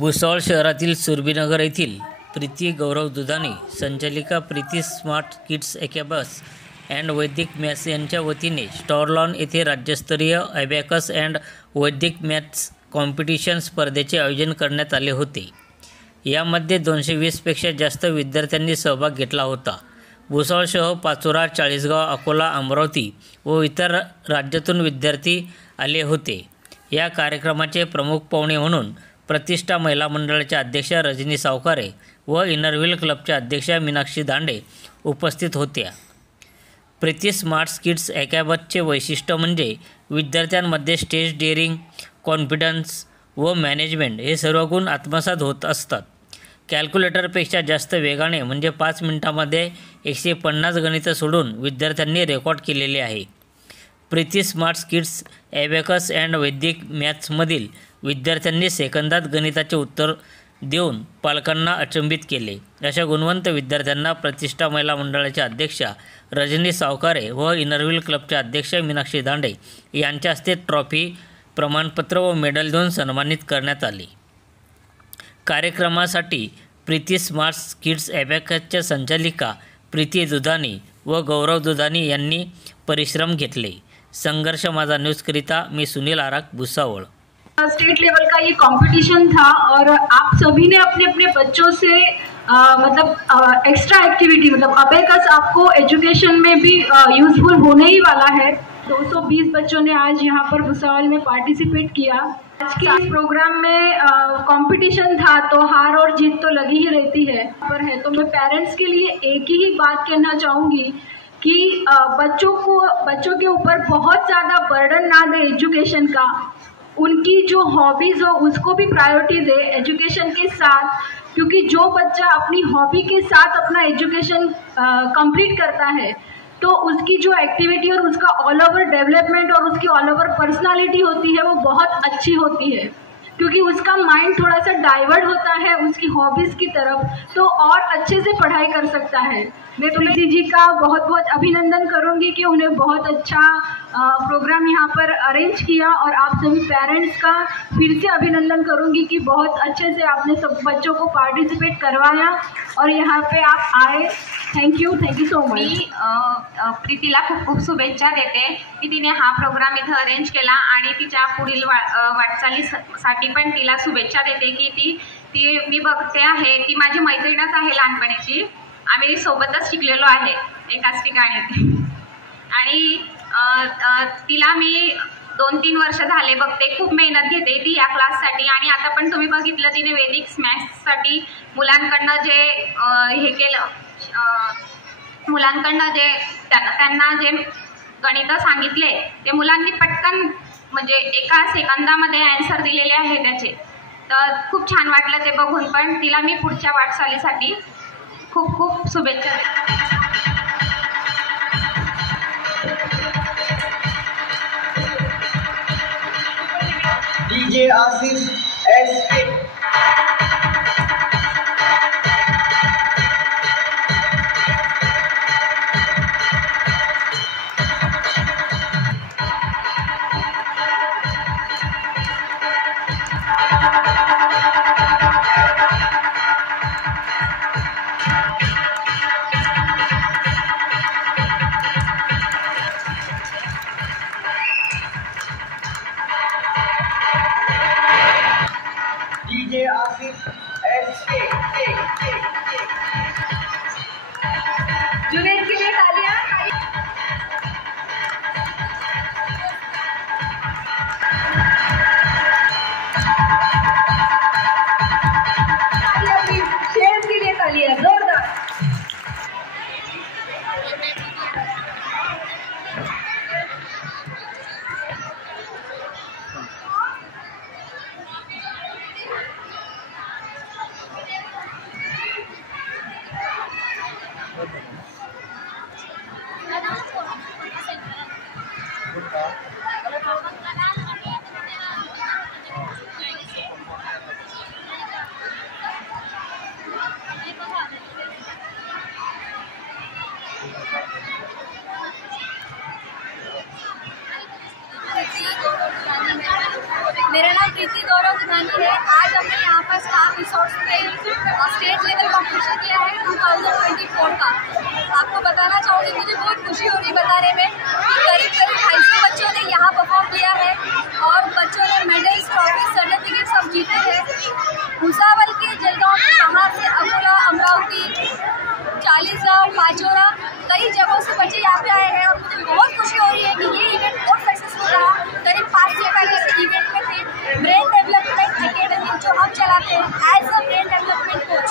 भुसावळ शहरातील सुरभीनगर येथील प्रीती गौरव दुधाणे, संचालिका प्रीती स्मार्ट किड्स अकॅबस अँड वैदिक मॅथ्स यांच्या वतीने स्टॉरलॉन येथे राज्यस्तरीय अबॅकस अँड वैदिक मॅथ्स कॉम्पिटिशन स्पर्धेचे आयोजन करण्यात आले होते. यामध्ये 220पेक्षा जास्त विद्यार्थ्यांनी सहभाग घेतला होता. भुसावळसह पाचोरा, चाळीसगाव, अकोला, अमरावती व इतर राज्यातून विद्यार्थी आले होते. या कार्यक्रमाचे प्रमुख पाहुणे म्हणून प्रतिष्ठा महिला मंडळाच्या अध्यक्षा रजनी सावकारे व इनरव्हील क्लबच्या अध्यक्षा मीनाक्षी दांडे उपस्थित होत्या. प्रीती स्मार्ट किड्स अकॅबसचे वैशिष्ट्य म्हणजे विद्यार्थ्यांमध्ये स्टेज डेअरिंग, कॉन्फिडन्स व मॅनेजमेंट हे सर्व गुण आत्मसात होत असतात. कॅल्क्युलेटरपेक्षा जास्त वेगाने म्हणजे 5 मिनिटांमध्ये 150 गणितं सोडून विद्यार्थ्यांनी रेकॉर्ड केलेले आहे. Preeti smart kids abacus and वैदिक मॅथ्समधील विद्यार्थ्यांनी सेकंदात गणिताचे उत्तर देऊन पालकांना अचंबित केले. अशा गुणवंत विद्यार्थ्यांना प्रतिष्ठा महिला मंडळाच्या अध्यक्षा रजनी सावकारे व इनरव्हील क्लबच्या अध्यक्षा मीनाक्षी दांडे यांच्या हस्ते ट्रॉफी, प्रमाणपत्र व मेडल देऊन सन्मानित करण्यात आले. कार्यक्रमासाठी प्रीती स्मार्ट किड्स अबॅकसच्या संचालिका प्रीती दुधाणे व गौरव दुधाणे यांनी परिश्रम घेतले. संघर्ष माझा न्यूज़करिता मैं सुनील आराक, भुसावळ. स्टेट लेवल का ये कंपटीशन था और आप सभी ने अपने अपने बच्चों से मतलब एक्स्ट्रा एक्टिविटी मतलब अबेकस आपको एजुकेशन में भी यूजफुल होने ही वाला है. 220 बच्चों ने आज यहाँ पर भुसावल में पार्टिसिपेट किया. आज के इस प्रोग्राम में कंपटीशन था तो हार और जीत तो लगी ही रहती है. पर है तो मैं पेरेंट्स के लिए एक ही बात कहना चाहूँगी कि बच्चों के ऊपर बहुत ज़्यादा बर्डन ना दे एजुकेशन का. उनकी जो हॉबीज़ हो उसको भी प्रायोरिटी दे एजुकेशन के साथ, क्योंकि जो बच्चा अपनी हॉबी के साथ अपना एजुकेशन कंप्लीट करता है तो उसकी जो एक्टिविटी और उसका ऑल ओवर डेवलपमेंट और उसकी ऑल ओवर पर्सनालिटी होती है वो बहुत अच्छी होती है, क्योंकि उसका माइंड थोड़ा सा डाइवर्ट होता है उसकी हॉबीज़ की तरफ, तो और अच्छे से पढ़ाई कर सकता है. मैं प्रीति जी का बहुत बहुत अभिनंदन करूंगी कि उन्हें बहुत अच्छा प्रोग्राम यहाँ पर अरेंज किया, और आप सभी पेरेंट्स का फिर से अभिनंदन करूंगी कि बहुत अच्छे से आपने सब बच्चों को पार्टिसिपेट करवाया और यहाँ पे आप आए. Thank you so much. मी प्रीतीला खूप खूप शुभेच्छा देते की तिने हा प्रोग्राम इथं अरेंज केला आणि तिच्या पुढील वाटचालीसाठी पण तिला शुभेच्छा देते की ती मी बघते आहे ती माझी मैत्रीणच आहे लहानपणीची. आम्ही सोबतच शिकलेलो आहे एकाच ठिकाणी, आणि तिला मी 2-3 वर्ष झाले बघते. खूप मेहनत घेते ती या क्लाससाठी, आणि आता पण तुम्ही बघितलं तिने वैदिक मॅथ्ससाठी मुलांकडनं जे हे केलं, मुलांकडनं जे त्यांना जे गणितं सांगितले ते मुलांनी पटकन म्हणजे एका सेकंदामध्ये आन्सर दिलेले आहे त्याचे. तर खूप छान वाटलं ते बघून. पण तिला मी पुढच्या वाटचालीसाठी खूप खूप शुभेच्छा देते. DJ Asif SK. DJ Asif SK. Juned के लिए तालियां. शेर के लिए तालियां जोरदार. मेरा नाम प्रीति गौरव दुधानी है। आज हमने यहाँ पर स्टार रिसोर्ट्स पे स्टेट लेवल कॉम्पिटिशन किया है 2024 का। आपको बताना चाहूँगी, मुझे बहुत खुशी हो रही बताने में कि करीब 250 बच्चों ने यहाँ परफॉर्म किया है और बच्चों ने मेडल्स, ट्रॉफी, सर्टिफिकेट सब जीते हैं। भूसावल के जलगांव के बाहर से अकोला, अमरावती, चालीसगांव, पाचोरा, कई जगहों से बच्चे यहाँ पे आए हैं और मुझे बहुत खुशी हो रही है कि ये इवेंट बहुत सक्सेसफुल रहा। करीब 5 से पहले इस इवेंट में थे ब्रेन डेवलपमेंट एकेडमी जो हम चलाते हैं as a brain development coach.